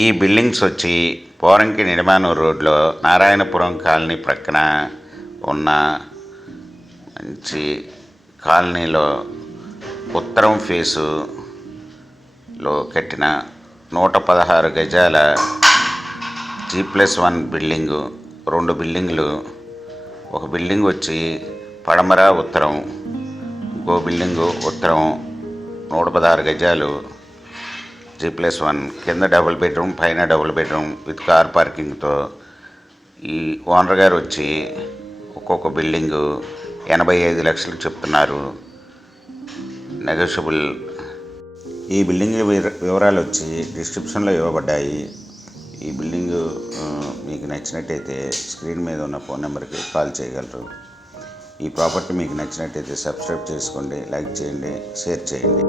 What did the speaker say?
ఈ బిల్డింగ్స్ వచ్చి పోరంకి నిడమానూరు రోడ్లో నారాయణపురం కాలనీ ప్రక్కన ఉన్న మంచి కాలనీలో ఉత్తరం ఫేసులో కట్టిన 116 గజాల G+1 బిల్డింగు. 2 బిల్డింగులు, ఒక బిల్డింగ్ వచ్చి పడమర ఉత్తరం, ఇంకో బిల్డింగు ఉత్తరం. 116 గజాలు G+1, కింద డబుల్ బెడ్రూమ్, పైన డబుల్ బెడ్రూమ్ విత్ కార్ పార్కింగ్తో. ఈ ఓనర్ గారు వచ్చి ఒక్కొక్క బిల్డింగు 85 లక్షలు చెప్తున్నారు, నెగోషియబుల్. ఈ బిల్డింగ్ వివరాలు వచ్చి డిస్క్రిప్షన్లో ఇవ్వబడ్డాయి. ఈ బిల్డింగు మీకు నచ్చినట్టయితే స్క్రీన్ మీద ఉన్న ఫోన్ నెంబర్కి కాల్ చేయగలరు. ఈ ప్రాపర్టీ మీకు నచ్చినట్టయితే సబ్స్క్రైబ్ చేసుకోండి, లైక్ చేయండి, షేర్ చేయండి.